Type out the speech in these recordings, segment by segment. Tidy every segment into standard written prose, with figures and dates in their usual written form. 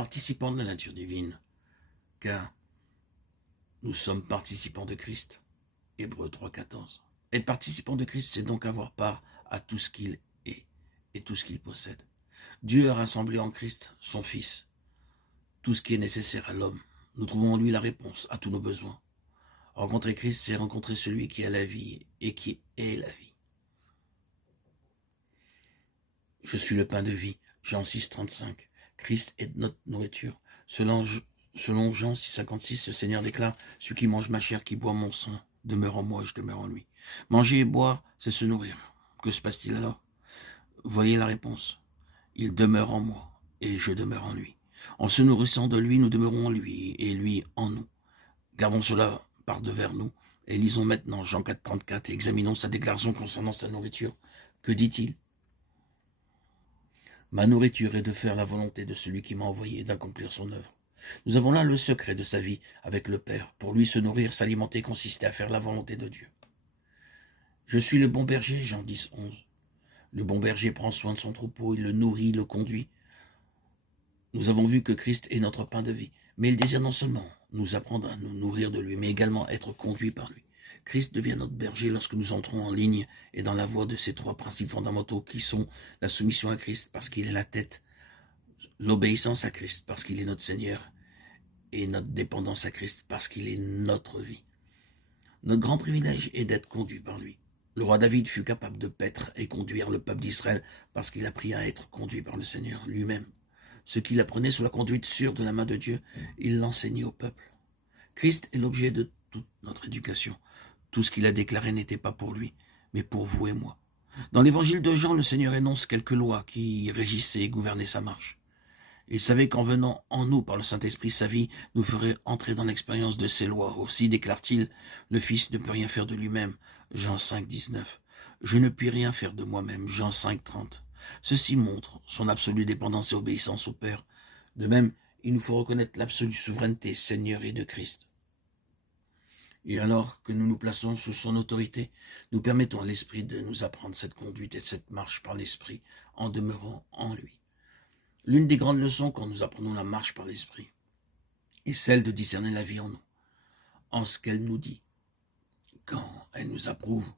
participants de la nature divine, car nous sommes participants de Christ. Hébreux 3,14. Être participant de Christ, c'est donc avoir part à tout ce qu'il est et tout ce qu'il possède. Dieu a rassemblé en Christ son Fils, tout ce qui est nécessaire à l'homme. Nous trouvons en lui la réponse à tous nos besoins. Rencontrer Christ, c'est rencontrer celui qui a la vie et qui est la vie. Je suis le pain de vie, Jean 6,35. Christ est notre nourriture. Selon Jean 6,56, le Seigneur déclare, « Celui qui mange ma chair, qui boit mon sang, demeure en moi, je demeure en lui. » Manger et boire, c'est se nourrir. Que se passe-t-il alors? Voyez la réponse. Il demeure en moi et je demeure en lui. En se nourrissant de lui, nous demeurons en lui et lui en nous. Gardons cela par devers nous et lisons maintenant Jean 4,34 et examinons sa déclaration concernant sa nourriture. Que dit-il? Ma nourriture est de faire la volonté de celui qui m'a envoyé, d'accomplir son œuvre. Nous avons là le secret de sa vie avec le Père. Pour lui, se nourrir, s'alimenter, consistait à faire la volonté de Dieu. Je suis le bon berger, Jean 10,11. Le bon berger prend soin de son troupeau, il le nourrit, le conduit. Nous avons vu que Christ est notre pain de vie, mais il désire non seulement nous apprendre à nous nourrir de lui, mais également être conduit par lui. Christ devient notre berger lorsque nous entrons en ligne et dans la voie de ces trois principes fondamentaux qui sont la soumission à Christ parce qu'il est la tête, l'obéissance à Christ parce qu'il est notre Seigneur et notre dépendance à Christ parce qu'il est notre vie. Notre grand privilège est d'être conduit par lui. Le roi David fut capable de paître et conduire le peuple d'Israël parce qu'il apprit à être conduit par le Seigneur lui-même. Ce qu'il apprenait sous la conduite sûre de la main de Dieu, il l'enseignait au peuple. Christ est l'objet de toute notre éducation. Tout ce qu'il a déclaré n'était pas pour lui, mais pour vous et moi. Dans l'évangile de Jean, le Seigneur énonce quelques lois qui régissaient et gouvernaient sa marche. Il savait qu'en venant en nous par le Saint-Esprit, sa vie nous ferait entrer dans l'expérience de ces lois. Aussi déclare-t-il, le Fils ne peut rien faire de lui-même. Jean 5, 19. Je ne puis rien faire de moi-même. Jean 5, 30. Ceci montre son absolue dépendance et obéissance au Père. De même, il nous faut reconnaître l'absolue souveraineté seigneurie de Christ. Et alors que nous nous plaçons sous son autorité, nous permettons à l'Esprit de nous apprendre cette conduite et cette marche par l'Esprit en demeurant en lui. L'une des grandes leçons quand nous apprenons la marche par l'Esprit est celle de discerner la vie en nous, en ce qu'elle nous dit, quand elle nous approuve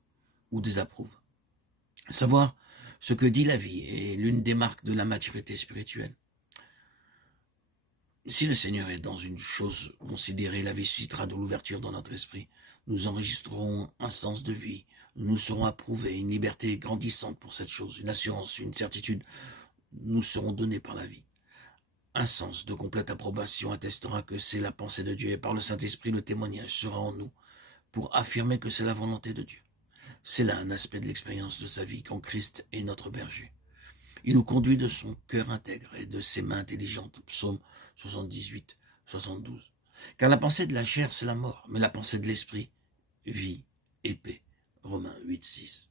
ou désapprouve. Savoir ce que dit la vie est l'une des marques de la maturité spirituelle. Si le Seigneur est dans une chose considérée, la vie suscitera de l'ouverture dans notre esprit. Nous enregistrerons un sens de vie, nous serons approuvés, une liberté grandissante pour cette chose, une assurance, une certitude nous seront donnés par la vie. Un sens de complète approbation attestera que c'est la pensée de Dieu et par le Saint-Esprit, le témoignage sera en nous pour affirmer que c'est la volonté de Dieu. C'est là un aspect de l'expérience de sa vie quand Christ est notre berger. Il nous conduit de son cœur intègre et de ses mains intelligentes. Psaume 78, 72. Car la pensée de la chair, c'est la mort, mais la pensée de l'esprit, vie et paix. Romains 8, 6.